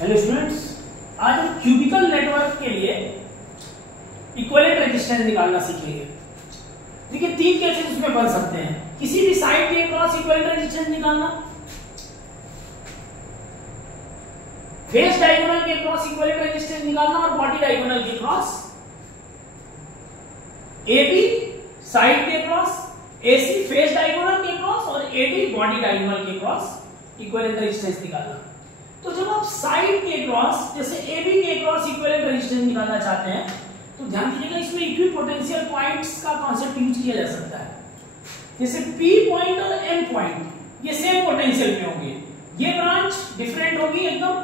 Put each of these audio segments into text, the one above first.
Hello students, आज हम cubical network के लिए इक्विवेलेंट रेजिस्टेंस निकालना सीखेंगे। देखिए तीन केसेस उसमें बन सकते हैं। किसी भी साइड के क्रॉस इक्विवेलेंट रेजिस्टेंस निकालना, फेस डायगोनल के क्रॉस इक्विवेलेंट रेजिस्टेंस निकालना और बॉडी डायगोनल के क्रॉस, एबी साइड के क्रॉस, एसी फेस डायगोनल के क्रॉस और एडी बॉडी डायगोनल के क्रॉस इक्विवेलेंट रेजिस्टेंस निकालना। तो जब आप साइड के क्रॉस जैसे एबी के क्रॉस इक्विवेलेंट रेजिस्टेंस निकालना चाहते हैं तो ध्यान दीजिएगा, इसमें इक्विपोटेंशियल पॉइंट्स का कांसेप्ट यूज किया जा सकता है। जैसे पी पॉइंट और एन पॉइंट ये सेम पोटेंशियल में होंगे, ये ब्रांच डिफरेंट होगी एकदम,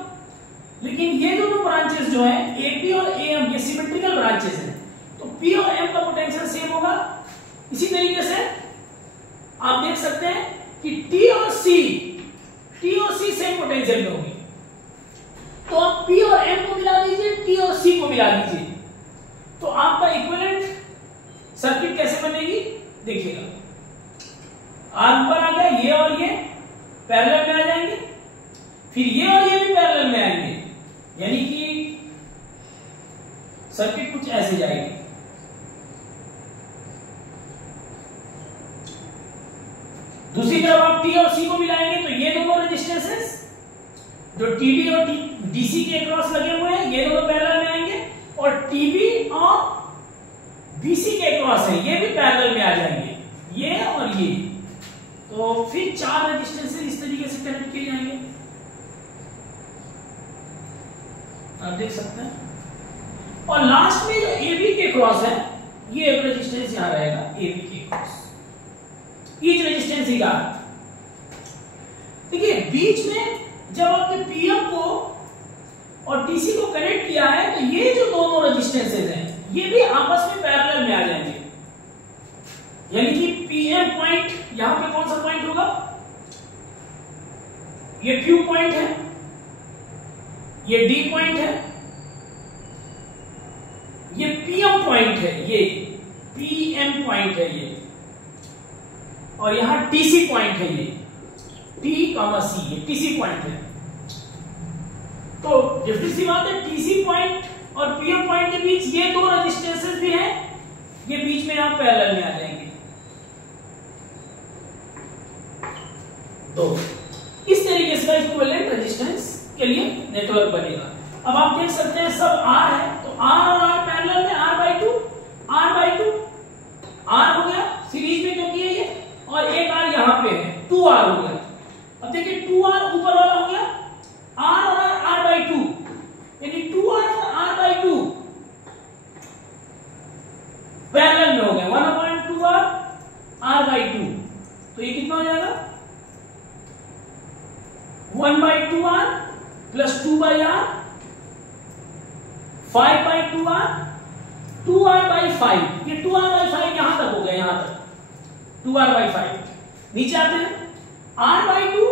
लेकिन ये दोनों ब्रांचेस जो है एपी और एएम ये सिमेट्रिकल ब्रांचेस हैं, तो पी और एम का पोटेंशियल सेम होगा। इसी तरीके से आप देख सकते हैं कि टी और सी सेम पोटेंशियल में होगी, तो आप P और M को मिला दीजिए, T और C को मिला दीजिए, तो आपका इक्विवेलेंट सर्किट कैसे बनेगी देखिएगा। R ऊपर आ गया, ये और ये पैरेलल में आ जाएंगे, फिर ये और ये भी पैरेलल में आएंगे, यानी कि सर्किट कुछ ऐसे जाएगी। दूसरी तरफ आप T और C को मिलाएंगे तो ये दोनों रेजिस्टेंसेस जो TD और DC के क्रॉस लगे हुए हैं ये दोनों पैरेलल में आएंगे, और TB और BC के क्रॉस है ये भी पैरेलल में आ जाएंगे, ये और ये। तो फिर चार रेजिस्टेंसेस इस तरीके से कनेक्ट किए जाएंगे, आप देख सकते हैं। और लास्ट में जो AB के क्रॉस है ये एक रेजिस्टेंस यहां रहेगा, AB के क्रॉस ईच रेजिस्टेंस ही का। देखिए बीच में जब आपने पीएम को और टीसी को कनेक्ट किया है तो ये जो दोनों रेजिस्टेंसेस हैं ये भी आपस में पैरेलल में आ जाएंगे, यानी कि पीएम पॉइंट यहां पे कौन सा पॉइंट होगा, ये क्यू पॉइंट है, ये डी पॉइंट है, ये पीएम पॉइंट है, ये पीएम पॉइंट है ये, और यहां टीसी पॉइंट है, ये T, C ये टीसी पॉइंट है। तो डिफरेंस सी बात है, टीसी पॉइंट और पीएम पॉइंट के बीच ये दो रेजिस्टेंसेस भी हैं, ये बीच में यहां पैरेलल में आ जाएंगे। तो इस तरीके से इक्विवेलेंट रेजिस्टेंस के लिए नेटवर्क बनेगा। अब आप देख सकते हैं सब R है, तो R और R पैरेलल में R/2 R हो गया सीरीज में क्योंकि ये, और एक R यहां पे है 2R हो गया। अब देखिए 2R ऊपर वाला हो गया, R और R/2 यानी 2R और R/2 पैरेलल में हो गए, 1/2R R/2, तो ये कितना हो जाएगा 1/2R plus 2/R 5/2R 2R/5, ये 2R/5 यहां तक हो गया, यहां तक 2R/5। नीचे आते हैं R/2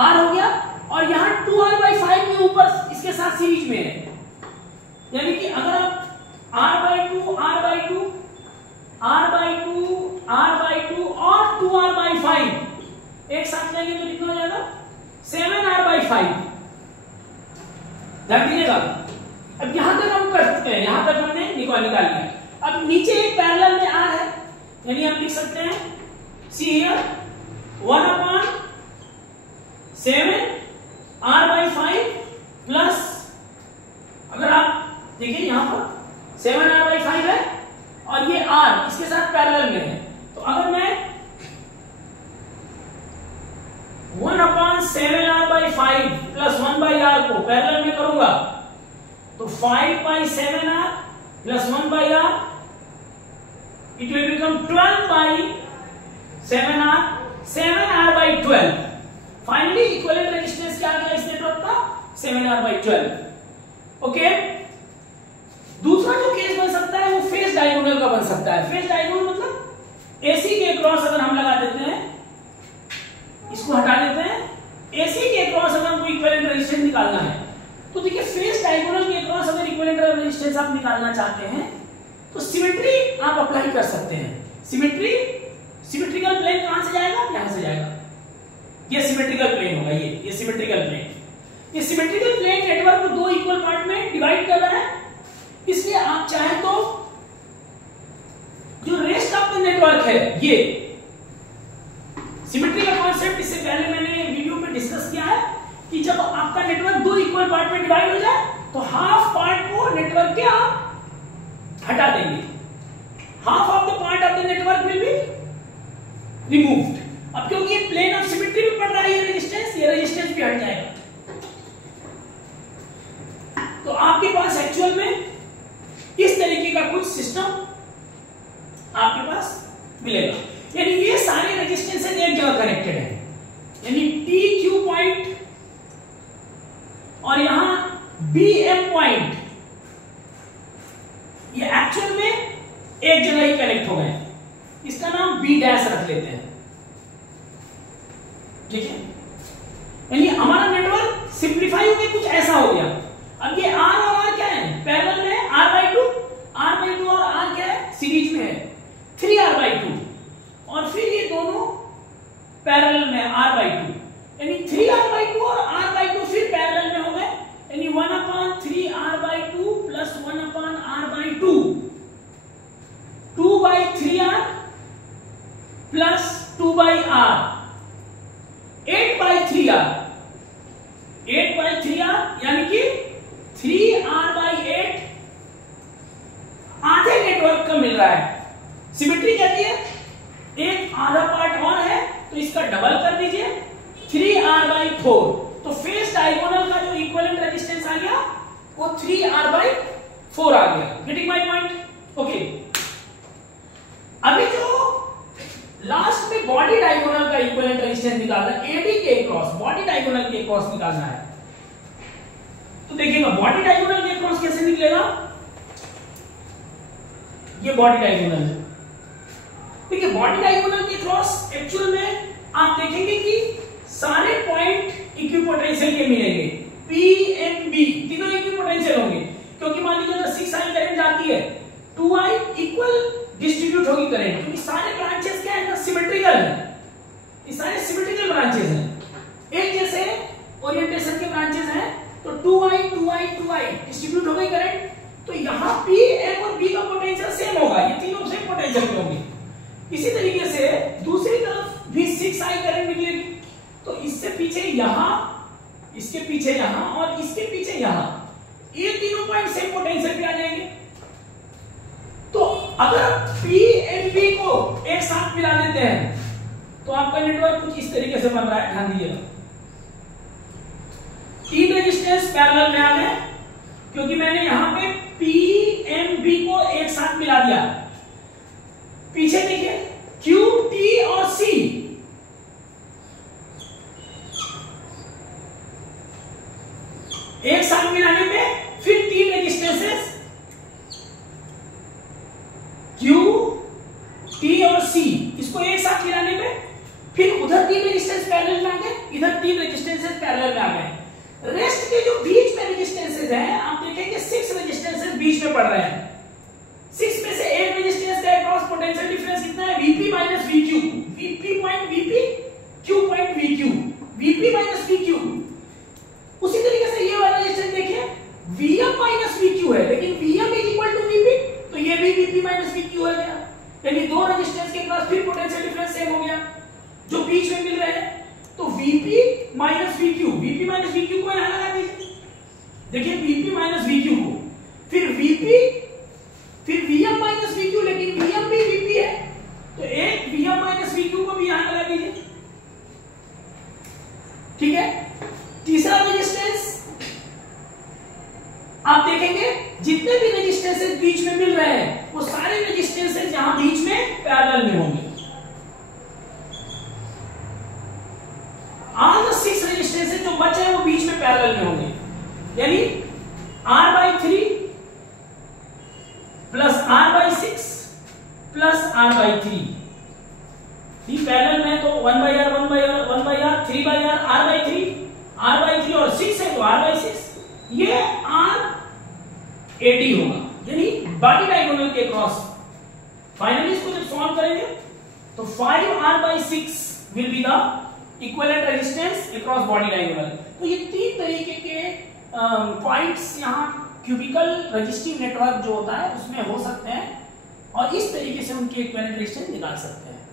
R हो गया, और यहां 2R/5 में ऊपर इसके साथ सीरीज में है, यानी कि अगर आप R/2 और 2R/5 एक साथ लेंगे तो कितना हो जाएगा 7R/5। ध्यान दीजिएगा, अब यहां तक हम कर चुके हैं, यहां तक हमने निकाल लिया। अब नीचे एक पैरेलल में R है, यानी हम लिख सकते हैं सी हियर 1/7 R/5 प्लस, अगर आप देखिए यहां पर 7 R/5 है और ये R इसके साथ पैरेलल में है, तो अगर मैं 1/7 R/5 प्लस 1/R को पैरेलल में करूंगा तो 5/7R plus 1/R it will become 12/7R 7R/12। Finally equivalent resistance क्या आ गया इस नेटवर्क का 7R/12। ओके, दूसरा जो केस बन सकता है वो फेस डायगोनल का बन सकता है। फेस डायगोनल मतलब एसी के क्रॉस अगर हम लगा देते हैं, इसको हटा देते हैं, एसी के क्रॉस अगर हमको इक्विवेलेंट रेजिस्टेंस निकालना है तो देखिए फेस डायगोनल के क्रॉस अगर इक्विवेलेंट रेजिस्टेंस आप निकालना चाहते हैं तो सिमेट्री आप अप्लाई कर सकते हैं। सिमेट्रिकल प्लेन कहां से जाएगा, यहां से जाएगा, ये सिमेट्रिकल प्लेन होगा, ये सिमेट्रिकल प्लेन। ये सिमेट्रिकल प्लेन नेटवर्क को दो इक्वल पार्ट में डिवाइड कर रहा है, इसलिए आप चाहे तो जो रेस्ट ऑफ द नेटवर्क है, ये सिमेट्री का कॉन्सेप्ट इससे पहले मैंने वीडियो में डिस्कस किया है कि जब आपका नेटवर्क दो इक्वल पार्ट में डिवाइड हो जाए तो हाफ पार्ट को नेटवर्क के आप हटा देंगे, half of the part of the network will be removed. अब क्योंकि ये प्लेन ऑफ सिमेट्री में पड़ रहा है, ये रेजिस्टेंस भी हट जाएगा, तो आपके पास एक्चुअल में इस तरीके का कुछ सिस्टम आपके पास मिलेगा। यानी ये सारे रेजिस्टेंसेस एक जगह कनेक्टेड है, यानी टी क्यू पॉइंट और यहां बी एम पॉइंट, ये एक्चुअल में एक जगह ही कनेक्ट हो गए। इसका नाम बी डैश रख लेते हैं, ठीक है। यानी हमारा नेटवर्क सिंप्लीफाई होकर कुछ ऐसा हो गया। अब ये आर और आर क्या है, पैरेलल में है, R/2 और आर क्या है, सीरीज में है, 3R/2, और फिर ये दोनों पैरेलल में R/2, यानी 3R/2 और R/2 फिर पैरेलल में हो गए, यानी 1/3R/2 plus 1/R/2, 2/3R plus 2/R, 8/3R, 8/3R, यानी कि 3R/8 आधे नेटवर्क का मिल रहा है। सिमेट्री कहती है एक आधा पार्ट और है तो इसका डबल कर दीजिए, 3R/4, तो फेस डायगोनल का जो इक्विवेलेंट रेजिस्टेंस आ गया वो 3R/4 आ गया। Getting my point? ओके। अभी जो लास्ट में बॉडी डायगोनल का इक्विवेलेंट रेजिस्टेंस निकालना है, एडी के क्रॉस, बॉडी डायगोनल के क्रॉस निकालना है, तो देखिएगा बॉडी डायगोनल के क्रॉस कैसे निकलेगा। ये बॉडी डायगोनल है, देखिए बॉडी डायगोनल के क्रॉस एक्चुअल में आप देखेंगे कि सारे पॉइंट इक्विपोटेंशियल के मिलेंगे, पी एंड बी तीनों इक्विपोटेंशियल होंगे, क्योंकि मान लीजिए अगर 6i करंट जाती है, 2i इक्वल डिस्ट्रीब्यूट होगी करंट, क्योंकि सारे ब्रांचेस क्या है ना, सिमेट्रिकल है, ये सारे सिमेट्रिकल ब्रांचेस हैं, एक जैसे ओरिएंटेशन के ब्रांचेस हैं, तो 2i 2i 2i डिस्ट्रीब्यूट हो गई करंट, तो यहां P, M और B का पोटेंशियल सेम होगा, ये तीनों सेम पोटेंशियल के होंगे। इसी तरीके से दूसरी तरफ भी 6i करंट निकलेगी, तो इससे पीछे यहां, इसके पीछे यहां और इसके पीछे यहां, ये तीनों पॉइंट सेम पोटेंशियल पे आ जाएंगे। तो अगर P एंड B को एक साथ मिला देते हैं तो आपका नेटवर्क कुछ इस तरीके से बन रहा है, ध्यान दीजिएगा। तीन रेजिस्टेंस पैरेलल में आ गए, क्योंकि मैंने यहां पे P M B को एक साथ मिला दिया। पीछे देखिए Q T और C, एक साथ मिलाने पे फिर तीन रेजिस्टेंसेस Q T और C, इसको एक साथ मिलाने पे फिर उधर तीन रेजिस्टेंस पैरेलल में आ गए, इधर तीन रेजिस्टेंसेस पैरेलल में आ गए। रेस्ट के जो बीच में रेजिस्टेंसेस हैं, आप देखेंगे 6 रेजिस्टेंसेस बीच में पड़ रहे हैं। 6 में से एक रेजिस्टेंस का क्रॉस पोटेंशियल डिफरेंस कितना है, Vp minus Vq, Vp point Vp, Q point Vq, Vp minus Vq। उसी तरीके से ये वाला रेजिस्टेंस देखिए Vm माइनस Vq है, लेकिन Vm is equal to Vp, तो ये भी Vp माइनस Vq हो गया, यानी दो रेजिस्टेंस के क्रॉस फिर पोटेंशियल डिफरेंस सेम हो गया जो बीच में मिल रहे हैं। तो Vp minus Vq, Vp minus Vq को यहां लगा दीजिए, देखिए Vp माइनस Vq को, फिर Vp, फिर Vm माइनस Vq, लेकिन Vm भी Vp है, तो एक Vm माइनस Vq को भी यहां लगा दीजिए, ठीक है। तीसरा रेजिस्टेंस आप देखेंगे जितने भी रेजिस्टेंसेस बीच में मिल रहे हैं वो सारे रेजिस्टेंसेस यहां बीच में पैरेलल में होंगे। ऑल द 6 रेजिस्टेंसेस जो बचे हैं वो बीच में पैरेलल में होंगे, यानी R/3 plus R/6 plus R/3, ये पैरेलल में तो 1/R 1/R 1/R 3/R R/3 और 6 है तो R/6, ये R/AD होगा, यानी बॉडी डायगोनल के क्रॉस। फाइनली इसको जब सॉल्व करेंगे तो 5R/6 will be the equivalent resistance across body diagonal. तो ये तीन तरीके के पॉइंट्स यहाँ क्यूबिकल रजिस्टिव नेटवर्क जो होता है उसमें हो सकते हैं और इस तरीके से उनके इक्विवेलेंट रेजिस्टेंस निकाल सकते हैं।